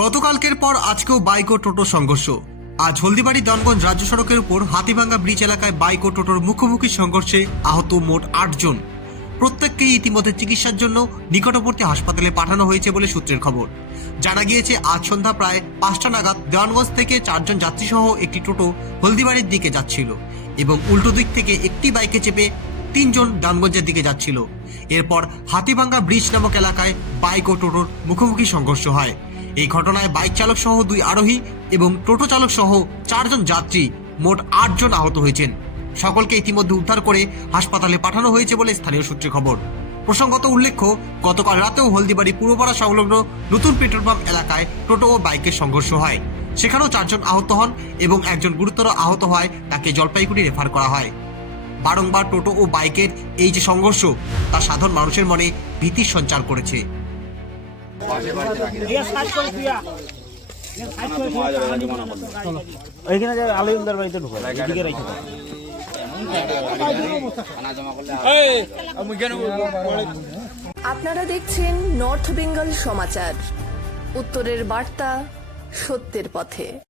গতকালকের পর আজকেও বাইক ও টোটো সংঘর্ষ। আজ হলদিবাড়ি দনগঞ্জ রাজ্য সড়কের উপর হাতিভাঙ্গা ব্রিজ এলাকায় বাইক ও টোটোর মুখোমুখি সংঘর্ষে আহত মোট আটজন প্রত্যেককেই ইতিমধ্যে চিকিৎসার জন্য নিকটবর্তী হাসপাতালে পাঠানো হয়েছে বলে সূত্রের খবর। জানা গিয়েছে, আজ সন্ধ্যা প্রায় পাঁচটা নাগাদ দেওয়ানগঞ্জ থেকে চারজন যাত্রীসহ একটি টোটো হলদিবাড়ির দিকে যাচ্ছিল এবং উল্টো দিক থেকে একটি বাইকে চেপে তিনজন ডানগঞ্জের দিকে যাচ্ছিল। এরপর হাতিভাঙ্গা ব্রিজ নামক এলাকায় বাইক ও টোটোর মুখোমুখি সংঘর্ষ হয়। এই ঘটনায় বাইক চালক সহ দুই আরোহী এবং টোটো চালক সহ চারজন যাত্রী মোট আটজন আহত হয়েছেন। সকলকে ইতিমধ্যে উদ্ধার করে হাসপাতালে পাঠানো হয়েছে বলে স্থানীয় সূত্রে খবর। প্রসঙ্গত উল্লেখ্য, গতকাল রাতেও হলদিবাড়ি পূর্বপাড়া সংলগ্ন নতুন পেট্রোল পাম্প এলাকায় টোটো ও বাইকের সংঘর্ষ হয়। সেখানেও চারজন আহত হন এবং একজন গুরুতর আহত হয়, তাকে জলপাইগুড়ি রেফার করা হয়। বারংবার টোটো ও বাইকের এই যে সংঘর্ষ তা সাধারণ মানুষের মনে ভীতির সঞ্চার করেছে। বাড়িতে ঢুকো এদিকে রেখে আপনারা দেখছেন নর্থ বেঙ্গল সমাচার। উত্তরের বার্তা সত্যের পথে।